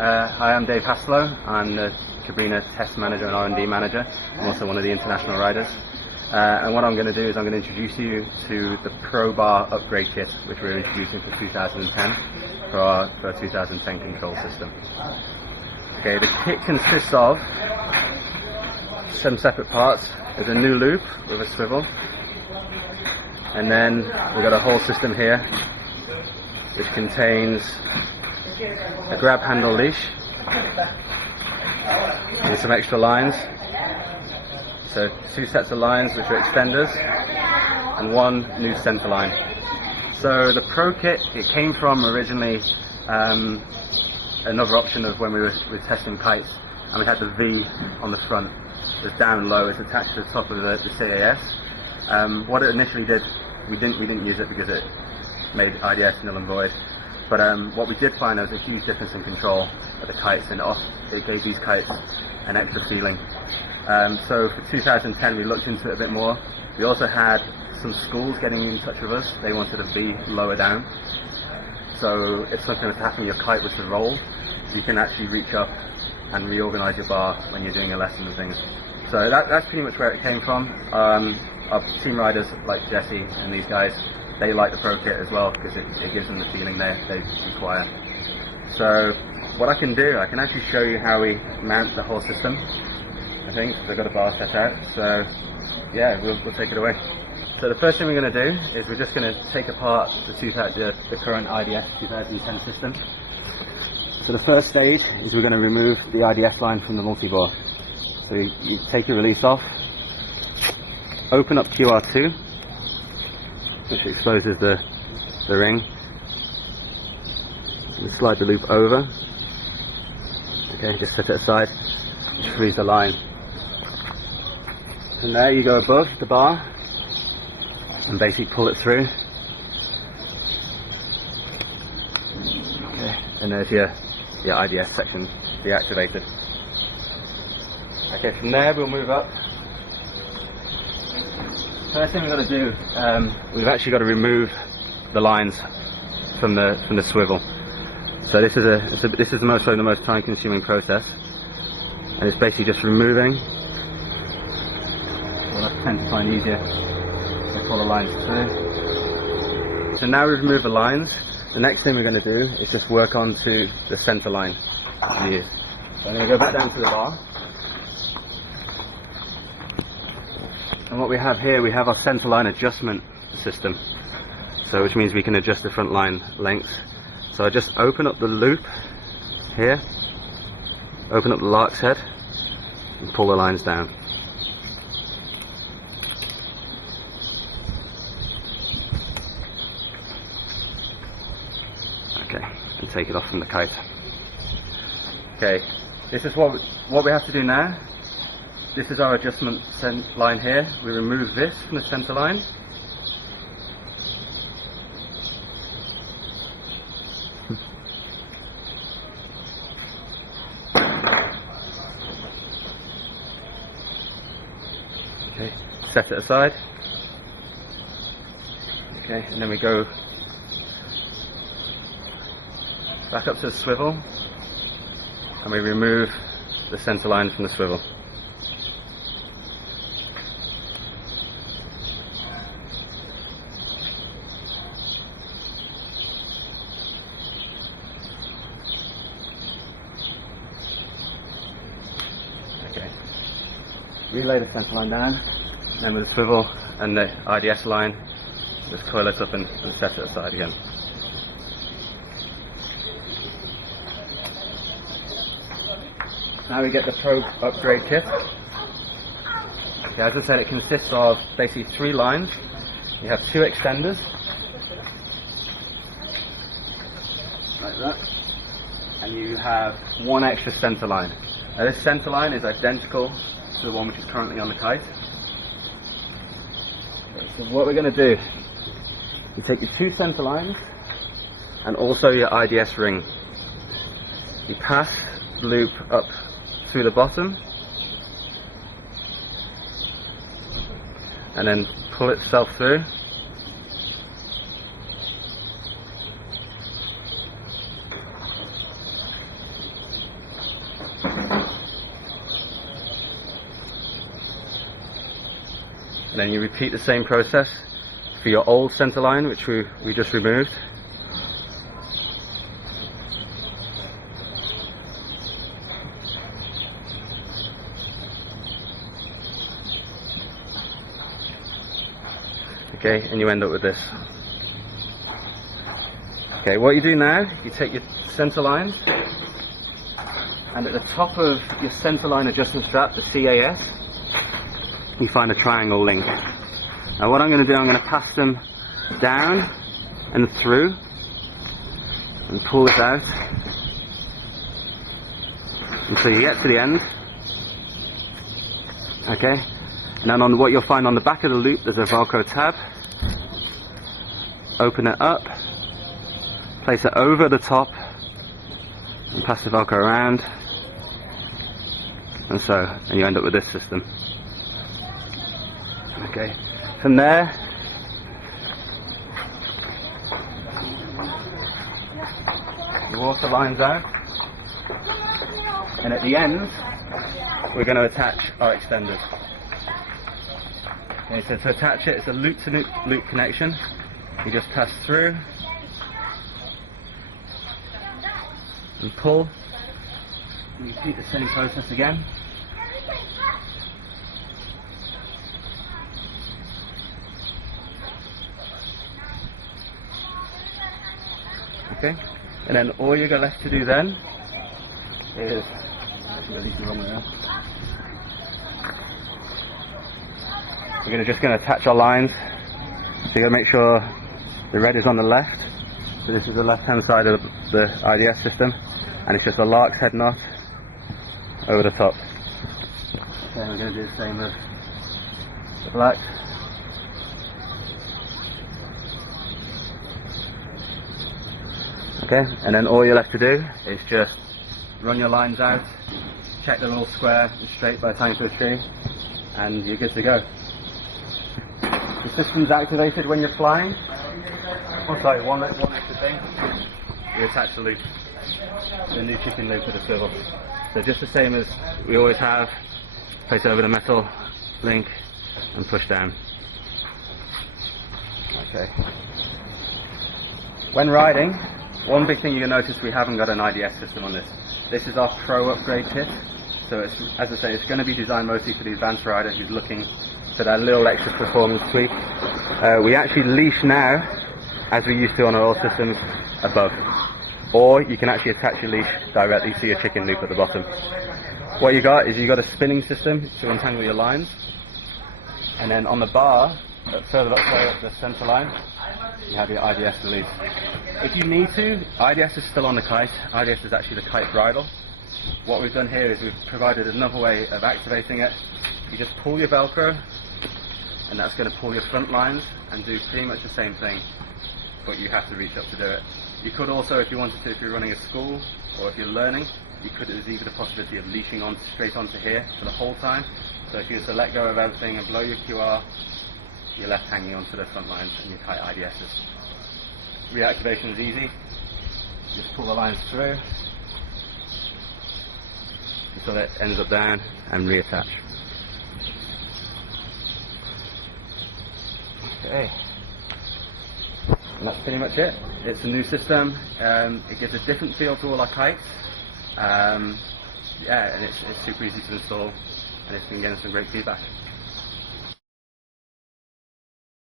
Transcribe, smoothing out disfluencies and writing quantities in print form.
Hi, I'm Dave Haslow. I'm the Cabrinha Test Manager and R&D Manager. I'm also one of the international riders. And what I'm going to do is I'm going to introduce you to the Pro Bar upgrade kit, which we're introducing for 2010 for our 2010 control system. Okay, the kit consists of some separate parts. There's a new loop with a swivel, and then we've got a whole system here which contains a grab handle leash and some extra lines. So 2 sets of lines which are extenders and 1 new center line. So the Pro kit, it came from originally another option of when we were testing kites, and we had the V on the front. It's down low, it's attached to the top of the CAS. What it initially did, we didn't use it because it made IDS null and void. But what we did find, there was a huge difference in control of the kites, and it gave these kites an extra feeling. So for 2010 we looked into it a bit more. We also had some schools getting in touch with us. They wanted a V lower down. So if something was to happen, your kite was to roll, you can actually reach up and reorganize your bar when you're doing a lesson and things. So that's pretty much where it came from. Our team riders like Jesse and these guys, they like the Pro kit as well because it gives them the feeling they require. So what I can do, I can actually show you how we mount the whole system. I think I've got a bar set out, so yeah, we'll take it away. So the first thing we're going to do is we're just going to take apart the current IDS 2010 system. So the first stage is we're going to remove the IDS line from the multi-bore. So you take your release off, open up QR2, which exposes the ring, and slide the loop over. Okay, just set it aside, just freeze the line. From there you go above the bar and basically pull it through. Okay, and there's your IDS section deactivated. Okay, from there we'll move up. First thing we've got to do, we've actually got to remove the lines from the swivel. So this is the most time-consuming process, and it's basically just removing. Well, I tend to find easier to pull the lines through. So now we've removed the lines. The next thing we're going to do is just work onto the center line. So I'm going to go back down to the bar. And what we have here, we have our center line adjustment system. So which means we can adjust the front line lengths. So I just open up the loop here, open up the lark's head, and pull the lines down. Okay, and take it off from the kite. Okay, this is what we have to do now. This is our adjustment line here. We remove this from the center line. Okay, set it aside. Okay, and then we go back up to the swivel and we remove the center line from the swivel. Okay, relay the center line down, and then with the swivel and the IDS line, just coil it up and set it aside again. Now we get the Pro upgrade kit. Okay, as I said, it consists of basically 3 lines. You have 2 extenders, like that, and you have 1 extra center line. Now this center line is identical to the one which is currently on the kite. So what we're going to do, you take your 2 center lines and also your IDS ring. You pass the loop up through the bottom and then pull itself through. Then you repeat the same process for your old center line, which we just removed. Okay, and you end up with this. Okay, what you do now, you take your center line, and at the top of your center line adjustment strap, the CAS, you find a triangle link. Now what I'm going to do, I'm going to pass them down and through, and pull this out until you get to the end. Okay, and then on what you'll find on the back of the loop, there's a Velcro tab. Open it up, place it over the top, and pass the Velcro around, and you end up with this system. Okay, from there, the water lines out, and at the end, we're going to attach our extenders. Okay, so to attach it, it's a loop-to-loop connection. You just pass through and pull, and repeat the same process again. Okay, and then all you're left to do then is we're just going to attach our lines. So you're going to make sure the red is on the left. So this is the left hand side of the IDS system, and it's just a Lark's head knot over the top. Okay, we're going to do the same with the black. Okay, and then all you're left to do is just run your lines out, check the little square is straight by the time to the tree, and you're good to go. The system's activated when you're flying. Oh, sorry, one extra thing. You attach the loop, the new chicken loop with the swivel. So just the same as we always have, place it over the metal link and push down. Okay. When riding, one big thing you'll notice, we haven't got an IDS system on this. This is our Pro upgrade kit. So it's, as I say, it's going to be designed mostly for the advanced rider who's looking for that little extra performance tweak. We actually leash now, as we used to on our old systems, above. Or you can actually attach your leash directly to your chicken loop at the bottom. What you got is you got a spinning system to untangle your lines, and then on the bar, further up the center line, you have your IDS release. If you need to, IDS is still on the kite. IDS is actually the kite bridle. What we've done here is we've provided another way of activating it. You just pull your Velcro, and that's going to pull your front lines and do pretty much the same thing, but you have to reach up to do it. You could also, if you wanted to, if you're running a school or if you're learning, there's even the possibility of leashing on straight onto here for the whole time. So if you were to let go of everything and blow your QR, you're left hanging onto the front lines and your tight IDSs. Reactivation is easy. Just pull the lines through until it ends up down and reattach. Okay. And that's pretty much it. It's a new system. It gives a different feel to all our kites. Yeah, and it's super easy to install, and it's been getting some great feedback.